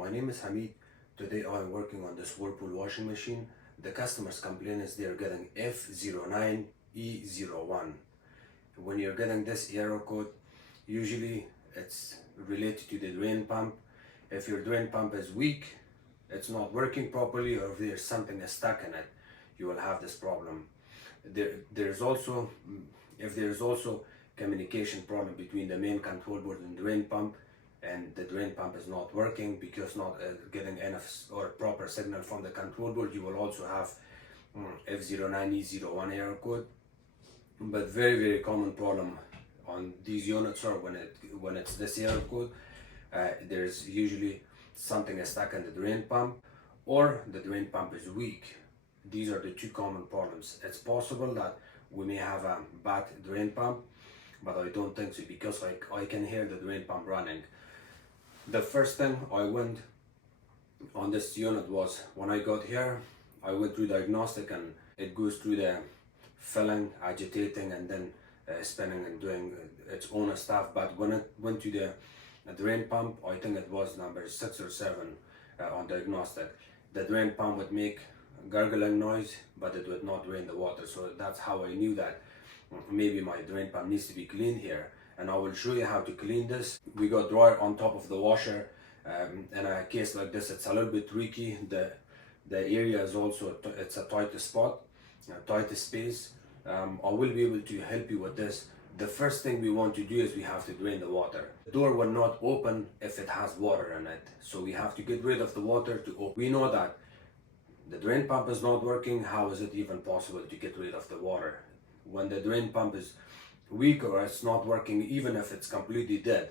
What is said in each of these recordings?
My name is Hamid. Today I'm working on this Whirlpool washing machine. The customer's complaint is they're getting f09, e01. When you're getting this error code, usually it's related to the drain pump. If your drain pump is weak, it's not working properly, or if there's something stuck in it, you will have this problem. There's also communication problem between the main control board and drain pump, and the drain pump is not working because not getting enough or proper signal from the control board. You will also have f09, e01 error code. But very common problem on these units, or when it's this error code, there's usually something stuck in the drain pump, or the drain pump is weak. These are the two common problems. It's possible that we may have a bad drain pump, but I don't think so, because I can hear the drain pump running. The first thing I went on this unit was, when I got here, I went through diagnostic, and it goes through the filling, agitating, and then spinning and doing its own stuff. But when it went to the drain pump, I think it was number 6 or 7 on diagnostic, the drain pump would make gargling noise, but it would not drain the water. So that's how I knew that maybe my drain pump needs to be cleaned here. And I will show you how to clean this. We got dryer on top of the washer. In a case like this, it's a little bit tricky. The area is also, it's a tight spot, a tight space. I will be able to help you with this. The first thing we want to do is we have to drain the water. The door will not open if it has water in it. So we have to get rid of the water to open. We know that the drain pump is not working. How is it even possible to get rid of the water? When the drain pump is weak or it's not working, even if it's completely dead,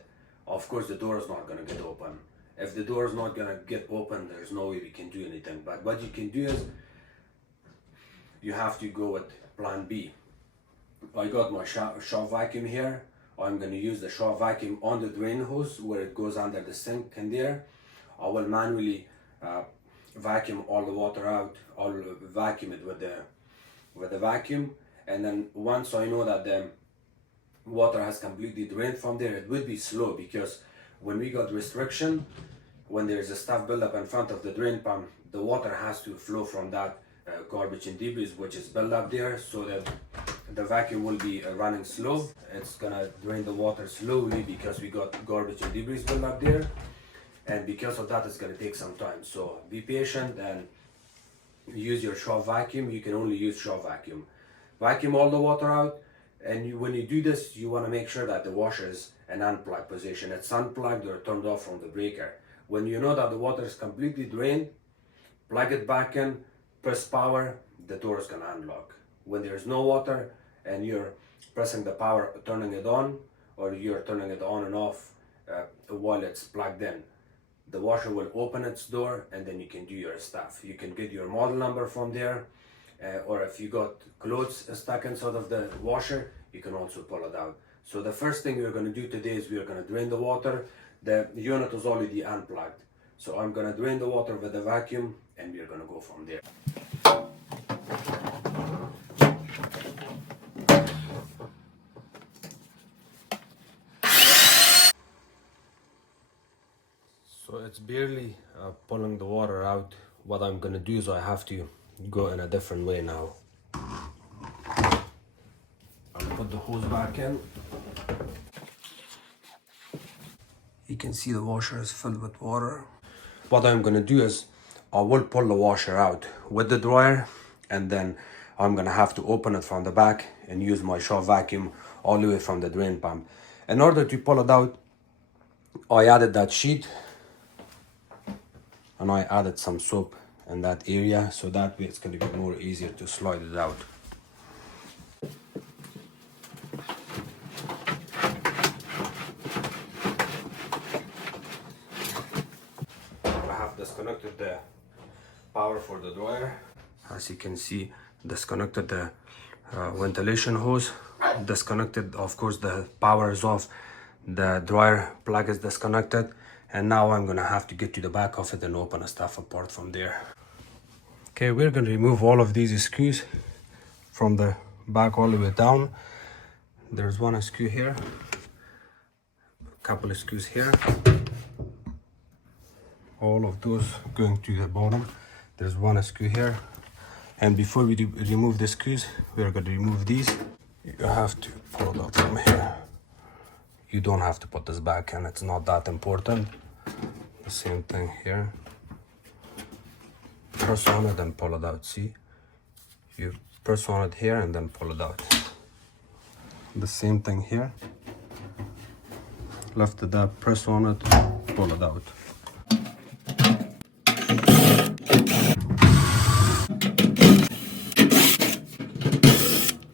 of course the door is not going to get open. If the door is not going to get open, there's no way we can do anything. But what you can do is you have to go with plan B. I got my shop vacuum here. I'm going to use the shop vacuum on the drain hose where it goes under the sink in there. I will manually vacuum all the water out. I'll vacuum it with the vacuum, and then once I know that the water has completely drained from there, it will be slow, because when we got restriction, when there's a stuff buildup in front of the drain pump, the water has to flow from that garbage and debris which is built up there, so that the vacuum will be running slow. It's gonna drain the water slowly because we got garbage and debris built up there, and because of that it's gonna take some time. So be patient and use your shop vacuum. You can only use shop vacuum. Vacuum all the water out, and when you do this, you want to make sure that the washer is in unplugged position. It's unplugged or turned off from the breaker. When you know that the water is completely drained, plug it back in, press power, the door is going to unlock. When there's no water and you're pressing the power, turning it on, or you're turning it on and off while it's plugged in, the washer will open its door, and then you can do your stuff. You can get your model number from there, or if you got clothes stuck inside of the washer, you can also pull it out. So the first thing we're going to do today is we're going to drain the water. The unit is already unplugged, so I'm going to drain the water with the vacuum, and we're going to go from there. So it's barely pulling the water out. What I'm going to do is I have to go in a different way now. I'll put the hose back in. You can see the washer is filled with water. What I'm going to do is I will pull the washer out with the dryer, and then I'm going to have to open it from the back and use my shop vacuum all the way from the drain pump. In order to pull it out, I added that sheet, and I added some soap in that area, so that way it's going to be more easier to slide it out. I have disconnected the power for the dryer. As you can see, disconnected the ventilation hose, disconnected, of course the power is off, the dryer plug is disconnected, and now I'm gonna have to get to the back of it and open the stuff apart from there. Okay, we're gonna remove all of these screws from the back all the way down. There's one screw here, a couple of screws here, all of those going to the bottom. There's one screw here, and before we remove the screws, we are going to remove these. You have to pull it up from here. You don't have to put this back in, it's not that important. The same thing here. Press on it and pull it out. See, you press on it here and then pull it out. The same thing here. Lift it up, press on it, pull it out.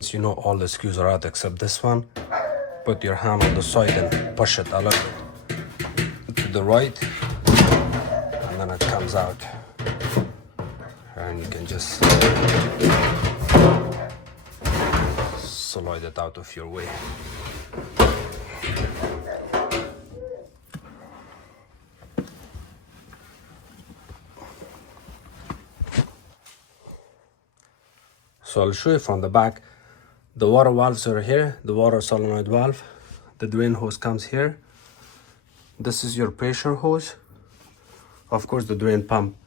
So you know all the screws are out except this one. Put your hand on the side and push it a little bit to the right, and then it comes out. And you can just slide it out of your way. So I'll show you from the back. The water valves are here, the water solenoid valve. The drain hose comes here. This is your pressure hose. Of course, the drain pump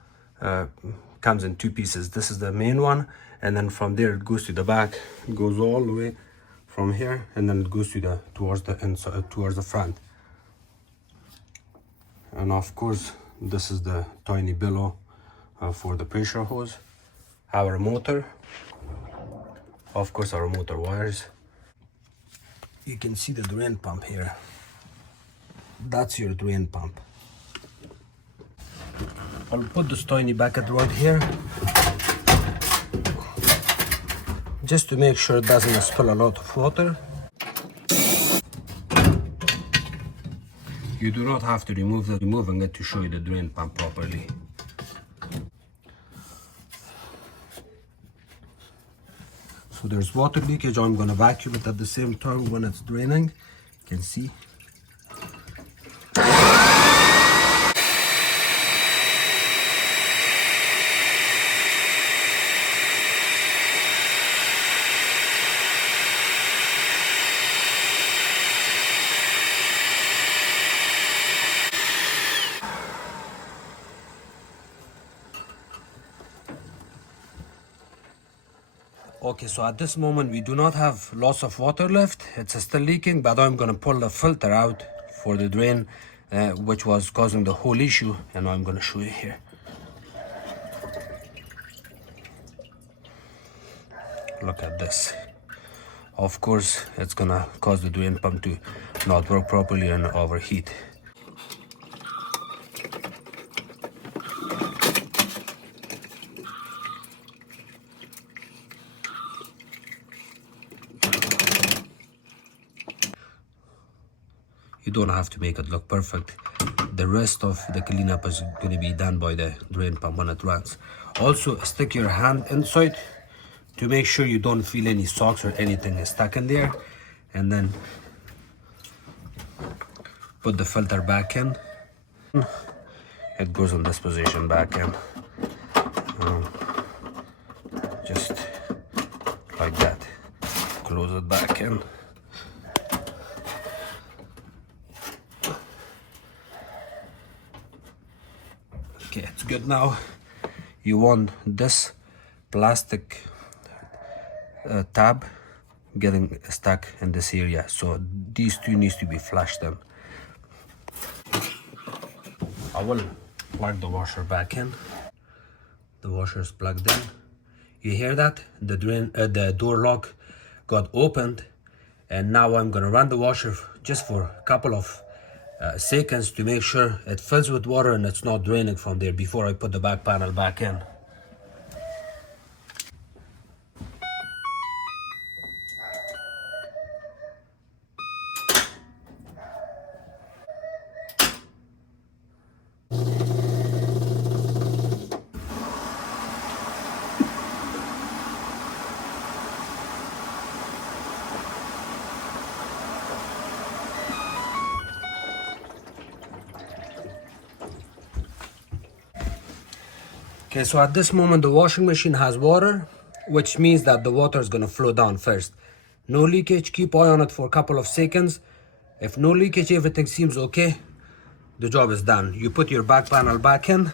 comes in two pieces. This is the main one, and then from there it goes to the back. It goes all the way from here, and then it goes to towards the inside, towards the front. And of course, this is the tiny below for the pressure hose. Our motor. Of course, our motor wires. You can see the drain pump here. That's your drain pump. I'll put this tiny bucket right here, just to make sure it doesn't spill a lot of water. You do not have to removing it to show you the drain pump properly. So there's water leakage. I'm going to vacuum it at the same time when it's draining. You can see. Okay, so at this moment we do not have loss of water left. It's still leaking, but I'm going to pull the filter out for the drain, which was causing the whole issue, and I'm going to show you here. Look at this. Of course, it's going to cause the drain pump to not work properly and overheat. You don't have to make it look perfect. The rest of the cleanup is going to be done by the drain pump when it runs. Also, stick your hand inside to make sure you don't feel any socks or anything stuck in there, and then put the filter back in. It goes in this position back in, just like that. Close it back in. Okay, it's good now. You want this plastic tab getting stuck in this area, so these two needs to be flushed in. I will plug the washer back in. The washer is plugged in. You hear that? The door lock got opened, and now I'm gonna run the washer just for a couple of seconds to make sure it fills with water and it's not draining from there before I put the back panel back in. Okay, so at this moment the washing machine has water, which means that the water is going to flow down first. No leakage, keep eye on it for a couple of seconds. If no leakage, everything seems okay, the job is done. You put your back panel back in.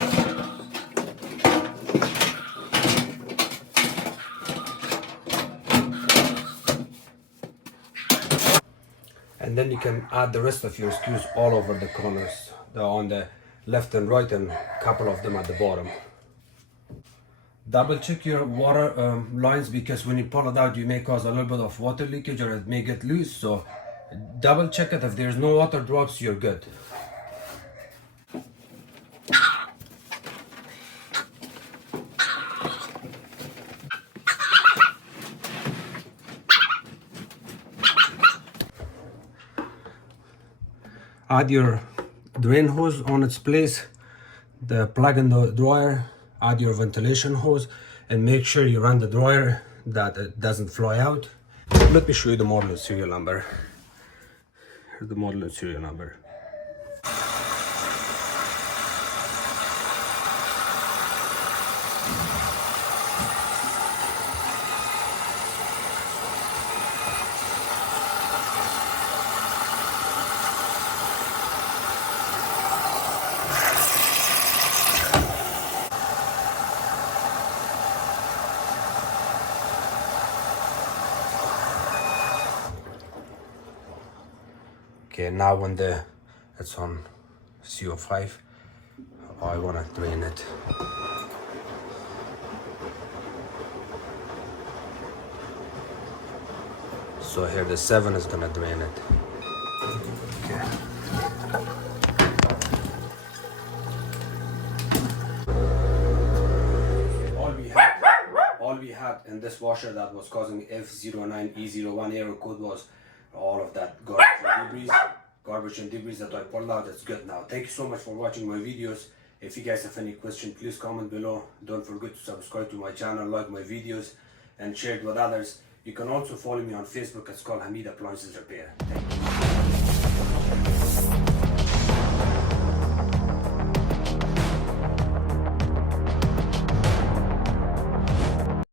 And then you can add the rest of your screws all over the corners, on the left and right, and a couple of them at the bottom. Double check your water lines, because when you pull it out you may cause a little bit of water leakage or it may get loose, so double check it. If there's no water drops, you're good. Add your drain hose on its place, the plug in the dryer, add your ventilation hose, and make sure you run the dryer that it doesn't fly out. Let me show you the model and serial number. Here's the model and serial number. Okay, now when it's on CO5, I want to drain it. So here the 7 is gonna drain it. Okay. All we had in this washer that was causing f09 e01 error code was all of that garbage and debris that I pulled out. It's good now. Thank you so much for watching my videos. If you guys have any question, please comment below. Don't forget to subscribe to my channel, like my videos, and share it with others. You can also follow me on Facebook. It's called Hamid Appliances Repair. Thank you.